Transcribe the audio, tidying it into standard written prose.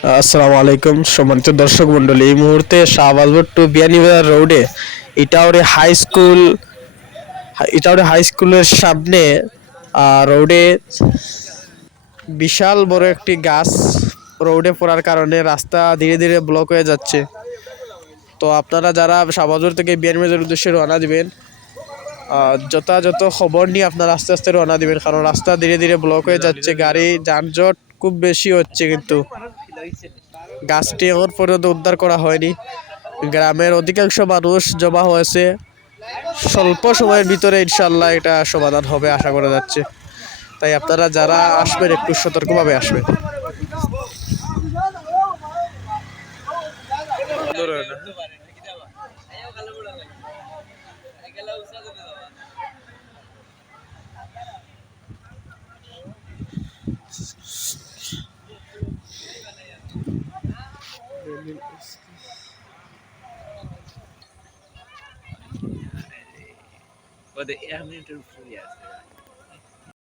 আসসালামু আলাইকুম সম্মানিত দর্শক মণ্ডলী। এই মুহূর্তে শাহবাজপুর টু বিয়ানীবাজার রোডে ইটাউরি হাই স্কুলের সামনে রোডে বিশাল বড় একটি গাছ রোডে পড়ার কারণে রাস্তা ধীরে ধীরে ব্লক হয়ে যাচ্ছে। তো আপনারা যারা শাহবাজপুর থেকে বিয়ানীবাজারের উদ্দেশ্যে রওনা দিবেন, যথাযথ খবর নিয়ে আপনারা আস্তে আস্তে রওনা দিবেন, কারণ রাস্তা ধীরে ধীরে ব্লক হয়ে যাচ্ছে, গাড়ি যানজট খুব বেশি হচ্ছে। কিন্তু গাছটি এখন পর্যন্ত উদ্ধার করা হয়নি। গ্রামের অধিকাংশ মানুষ জমা হয়েছে, স্বল্প সময়ের ভিতরে ইনশাল্লাহ এটা সমাধান হবে আশা করা যাচ্ছে। তাই আপনারা যারা আসবেন একটু সতর্কভাবে আসবেন। ওদের 1 মিনিটের উপরে আছে।